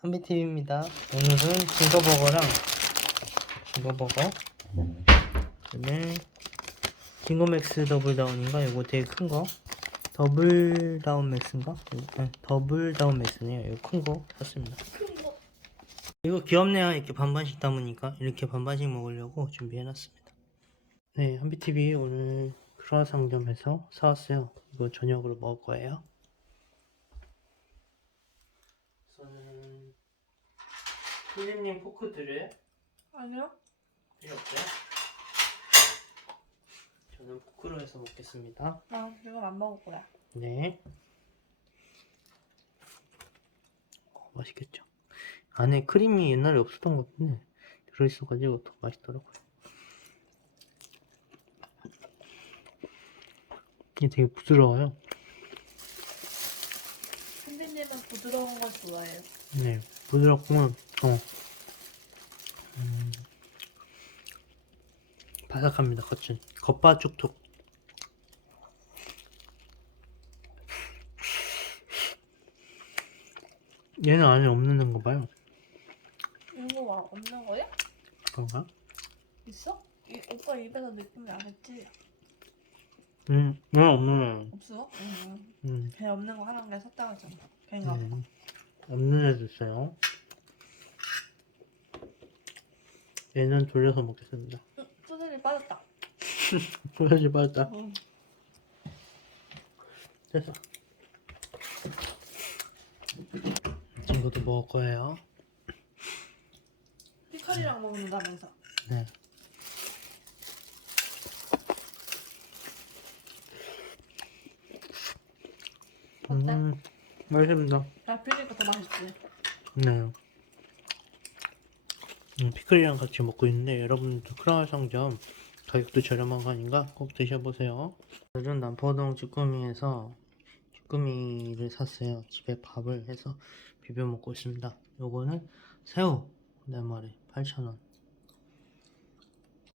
한비TV입니다. 오늘은 징거버거랑 징거버거 그다음에 징거맥스 더블 다운인가? 이거 되게 큰 거. 더블 다운 맥스인가? 네, 더블 다운 맥스네요. 이거 큰 거 샀습니다. 이거 귀엽네요. 이렇게 반반씩 담으니까 이렇게 반반씩 먹으려고 준비해놨습니다. 네, 한비TV 오늘 크라 상점에서 사왔어요. 이거 저녁으로 먹을 거예요. 저는 선생님 포크 드려요? 아니요. 필요 없어요? 저는 포크로 해서 먹겠습니다. 나 이건 안 먹을 거야. 네. 어, 맛있겠죠? 안에 크림이 옛날에 없었던 것 같은데 들어있어가지고 더 맛있더라고요. 이게 되게 부드러워요. 선생님은 부드러운 걸 좋아해요. 네, 부드럽고, 어, 음, 바삭합니다, 겉은. 겉바쭉tuk. 얘는 안에 없는 거 봐요. 이거 와 없는 거야? 그런가? 있어? 이, 오빠 입에서 느낌이 안 했지? 음, 얘는 없는 없어? 응. 애. 음, 그냥 없는 거 하는 게 샀다 하잖아. 걔가 네. 없는 애도 있어요. 얘는 돌려서 먹겠습니다. 응, 소들이 빠졌다. 소야지 빠졌다. 응. 됐어. 친구도 먹을 거예요. 피클이랑 먹는다면서. 네. 어때? 음, 맛있습니다. 야, 피니까 더 맛있지. 네. 음, 피클이랑 같이 먹고 있는데 여러분도 크라울 상점 가격도 저렴한 거 아닌가 꼭 드셔보세요. 요즘 남포동 쭈꾸미에서 쭈꾸미를 샀어요. 집에 밥을 해서 비벼 먹고 있습니다. 요거는 새우 네 마리 8,000원.